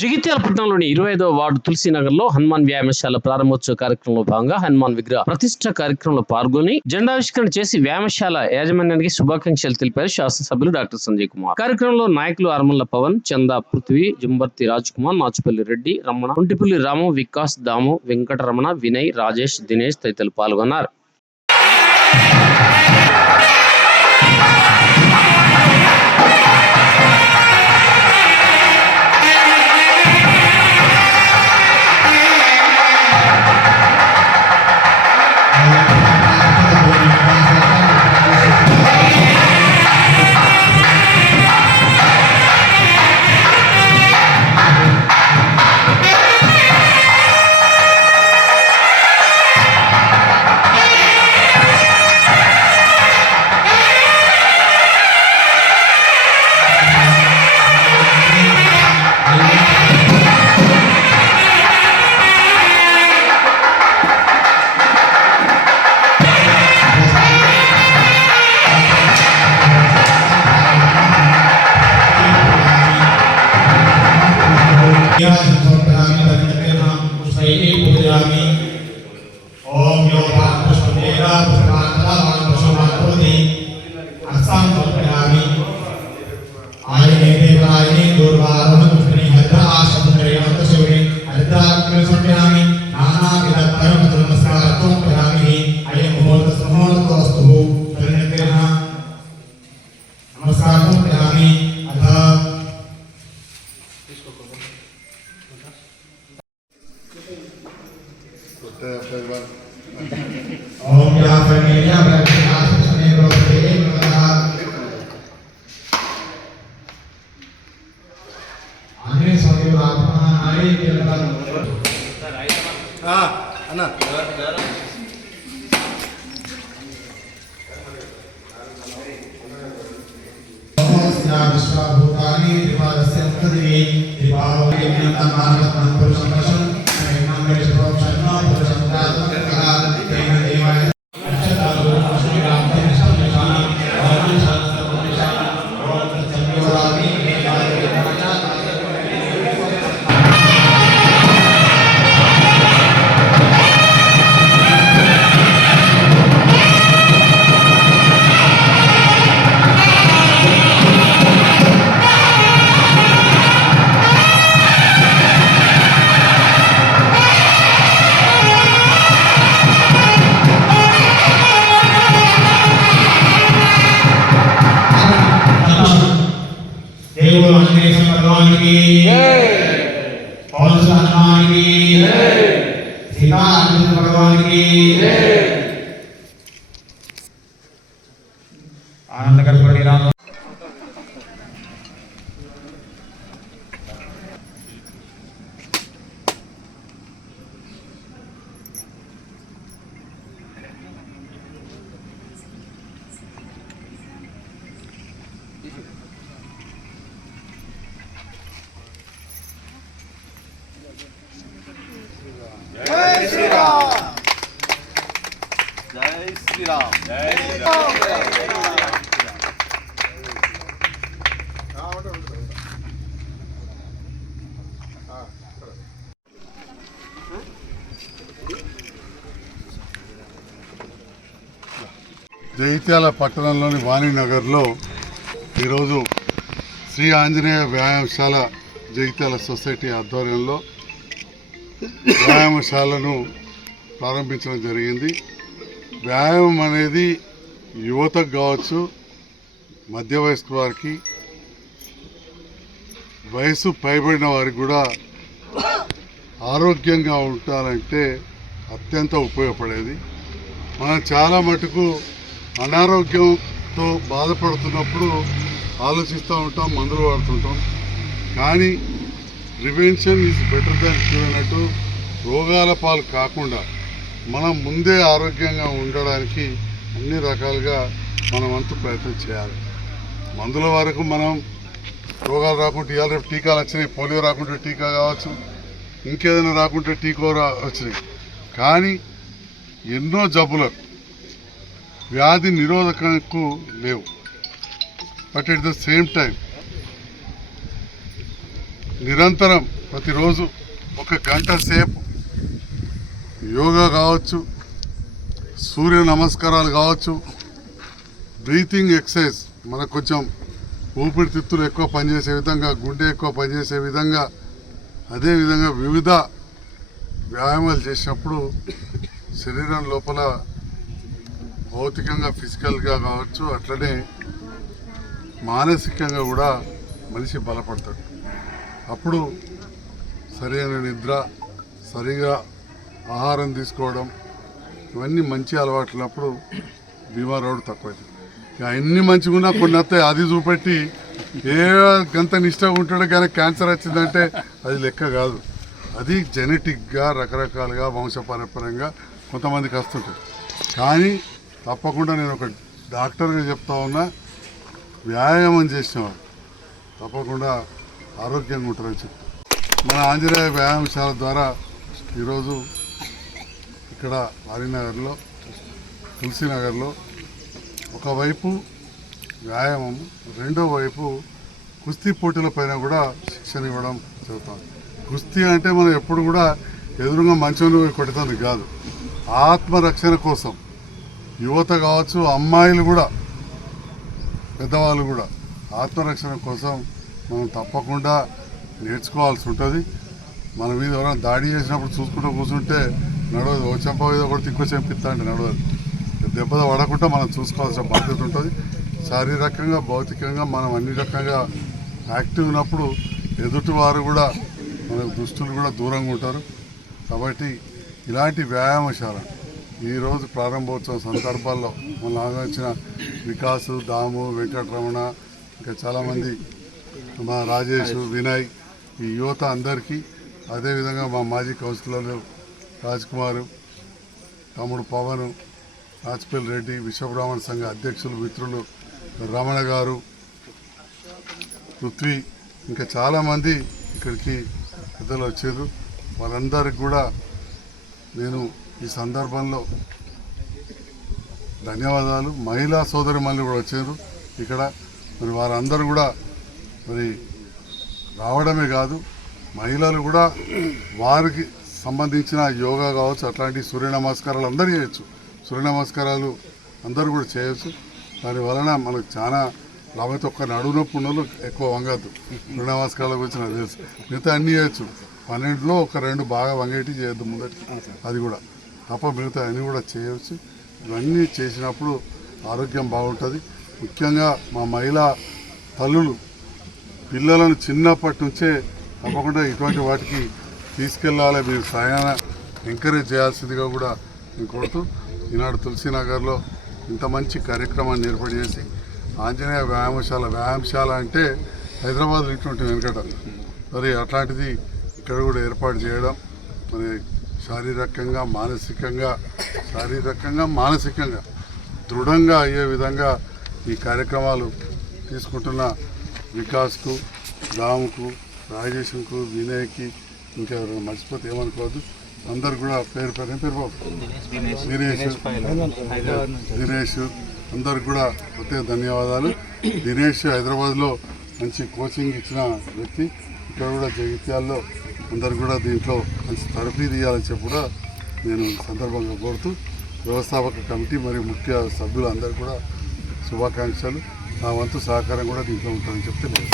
జగిత్యాల పట్టణంలోని ఇరవై ఐదవ వార్డు తులసీనగర్లో హనుమాన్ వ్యాయామశాల ప్రారంభోత్సవ కార్యక్రమంలో భాగంగా హనుమాన్ విగ్రహ ప్రతిష్ట కార్యక్రమంలో పాల్గొని జెండావిష్కరణ చేసి వ్యాయామశాల యాజమాన్యానికి శుభాకాంక్షలు తెలిపారు శాసనసభ్యులు డాక్టర్ సంజయ్ కుమార్. కార్యక్రమంలో నాయకులు అరమల్ల పవన్ చందా పృథ్వీ జుంబర్తి రాజ్ కుమార్ నాచుపల్లి రెడ్డి రమణ కుంటిపల్లి రాము వికాస్ దాము వెంకటరమణ వినయ్ రాజేష్ దినేష్ తదితరులు పాల్గొన్నారు. అన్న. విశ్వభూతాన్ని త్రిపాదస్య అంతర్వి దేవుడు ఆంజనేయ భగవానికి పౌరుష హనుమానికి సీతా ఆంజనేయ భగవానికి జగిత్యాల పట్టణంలోని వాణినగర్లో ఈరోజు శ్రీ ఆంజనేయ వ్యాయామశాల జగిత్యాల సొసైటీ ఆధ్వర్యంలో వ్యాయామశాలను ప్రారంభించడం జరిగింది. వ్యాయామం అనేది యువతకు కావచ్చు మధ్య వయస్కు వారికి వయసు పైబడిన వారికి కూడా ఆరోగ్యంగా ఉంటారంటే అత్యంత ఉపయోగపడేది. మనం చాలా మటుకు అనారోగ్యంతో బాధపడుతున్నప్పుడు ఆలోచిస్తూ ఉంటాం మందులు వాడుతుంటాం. కానీ prevention is better than cure అన్నట్టు రోగాల పాలు కాకుండా మనం ముందే ఆరోగ్యంగా ఉండడానికి అన్ని రకాలుగా మనం అంత ప్రయత్నం చేయాలి. మందుల వరకు మనం రోగాలు రాకుంటే ఇవాళ రేపు టీకాలు వచ్చినాయి పోలియో రాకుంటే టీకా కావచ్చు ఇంకేదైనా రాకుంటే టీకో రా వచ్చినాయి. కానీ ఎన్నో జబ్బులకు వ్యాధి నిరోధకకు లేవు. But at the same time నిరంతరం ప్రతిరోజు ఒక గంట సేపు యోగా కావచ్చు సూర్య నమస్కారాలు కావచ్చు బ్రీతింగ్ ఎక్సర్సైజ్ మనకు కొంచెం ఊపిరితిత్తులు ఎక్కువ పనిచేసే విధంగా గుండె ఎక్కువ పనిచేసే విధంగా అదేవిధంగా వివిధ వ్యాయామాలు చేసినప్పుడు శరీరం లోపల భౌతికంగా ఫిజికల్గా కావచ్చు అట్లనే మానసికంగా కూడా మనిషి బలపడతాడు. అప్పుడు సరైన నిద్ర సరిగా ఆహారం తీసుకోవడం ఇవన్నీ మంచి అలవాట్లప్పుడు బీమార్ అవడం తక్కువైంది ఇక అన్ని మంచిగా కొన్ని వస్తాయి అది చూపెట్టి ఏ గంత నిష్టగా ఉంటాడో కానీ క్యాన్సర్ వచ్చిందంటే అది లెక్క కాదు. అది జెనెటిక్గా రకరకాలుగా వంశపారంపర్యంగా కొంతమందికి వస్తుంటుంది. కానీ తప్పకుండా నేను ఒక డాక్టర్గా చెప్తా ఉన్నా వ్యాయామం చేసినవాడు. తప్పకుండా ఆరోగ్యంగా ఉంటారని చెప్తా. మన ఆంజనేయ వ్యాయామశాల ద్వారా ఈరోజు ఇక్కడ వారినగర్లో తులసినగర్లో ఒకవైపు వ్యాయామం రెండో వైపు కుస్తీ పోటీల పైన కూడా శిక్షణ ఇవ్వడం జరుగుతుంది. కుస్తీ అంటే మనం ఎప్పుడు కూడా ఎదురుగా మంచంలో కొడుతుంది కాదు. ఆత్మరక్షణ కోసం యువత కావచ్చు అమ్మాయిలు కూడా పెద్దవాళ్ళు కూడా ఆత్మరక్షణ కోసం మనం తప్పకుండా నేర్చుకోవాల్సి ఉంటుంది. మన మీద ఎవరైనా దాడి చేసినప్పుడు చూసుకుంటూ కూర్చుంటే నడవదు. ఓ చెంప మీద ఒకటి ఇంకో చెంపిస్తా అంటే నడవదు. దెబ్బ పడకుండా మనం చూసుకోవాల్సిన బాధ్యత ఉంటుంది. శారీరకంగా భౌతికంగా మనం అన్ని రకంగా యాక్టివ్ ఉన్నప్పుడు ఎదుటి వారు కూడా మన దుస్తులు కూడా దూరంగా ఉంటారు. కాబట్టి ఇలాంటి వ్యాయామశాల ఈరోజు ప్రారంభోత్సవం సందర్భాల్లో మన ఆలోచించిన వికాసు దాము వెంకటరమణ ఇంకా చాలామంది మా రాజేష్ వినయ్ ఈ యువత అందరికీ అదేవిధంగా మా మాజీ కౌన్సిలర్లు రాజ్ కుమారు తమ్ముడు పవన్ రాజపల్లి రెడ్డి విశ్వబ్రాహ్మణ సంఘ అధ్యక్షులు మిత్రులు రమణ గారు పృథ్వీ ఇంకా చాలామంది ఇక్కడికి పెద్దలు వచ్చారు. వారందరికి కూడా నేను ఈ సందర్భంలో ధన్యవాదాలు. మహిళా సోదరి మళ్ళీ కూడా వచ్చారు. ఇక్కడ మరి వారందరూ కూడా మరి రావడమే కాదు మహిళలు కూడా వారికి సంబంధించిన యోగా కావచ్చు అట్లాంటి సూర్య నమస్కారాలు అందరూ చేయొచ్చు. సూర్య నమస్కారాలు అందరూ కూడా చేయొచ్చు. దాని వలన మనకు చాలా లాభైతే ఒక్క నడువు నొప్పి ఉన్నోళ్ళు ఎక్కువ వంగద్దు. సూర్య నమస్కారాల గురించి నాకు తెలుసు. మిగతా అన్నీ చేయొచ్చు. పన్నెండులో ఒక రెండు బాగా వంగేటి చేయొద్దు ముందటి. అది కూడా. తప్ప మిగతా అన్నీ కూడా చేయవచ్చు ఇవన్నీ చేసినప్పుడు ఆరోగ్యం బాగుంటుంది. ముఖ్యంగా మా మహిళా తల్లులు పిల్లలను చిన్నప్పటి నుంచే తప్పకుండా ఇటువంటి వాటికి తీసుకెళ్ళాలి మీరు సాయాన ఎంకరేజ్ చేయాల్సిందిగా కూడా నేను కోరుతూ ఈనాడు తులసీనగర్లో ఇంత మంచి కార్యక్రమాన్ని ఏర్పాటు చేసి ఆంజనేయ వ్యాయామశాల వ్యాయామశాల అంటే హైదరాబాద్లో ఇటువంటి వెనకట. మరి అట్లాంటిది ఇక్కడ కూడా ఏర్పాటు చేయడం మరి శారీరకంగా మానసికంగా శారీరకంగా మానసికంగా దృఢంగా అయ్యే విధంగా ఈ కార్యక్రమాలు తీసుకుంటున్న వికాస్కు రాముకు రాజేష్కు వినయ్కి ఇంకా ఎవరైనా మర్చిపోతే ఏమనుకోవద్దు. అందరు కూడా పేరు పేరు పేరు దినేష్ దినేష్ అందరికి కూడా ప్రత్యేక ధన్యవాదాలు. దినేష్ హైదరాబాద్లో మంచి కోచింగ్ ఇచ్చిన వ్యక్తి. ఇక్కడ కూడా జగిత్యాల్లో అందరు కూడా దీంట్లో మంచి తరఫీ తీయాలని చెప్పి కూడా నేను సందర్భంగా కోరుతూ వ్యవస్థాపక కమిటీ మరియు ముఖ్య సభ్యులందరూ కూడా శుభాకాంక్షలు. నా వంతు సహకారం కూడా దీంట్లో ఉంటుందని చెప్తే నేను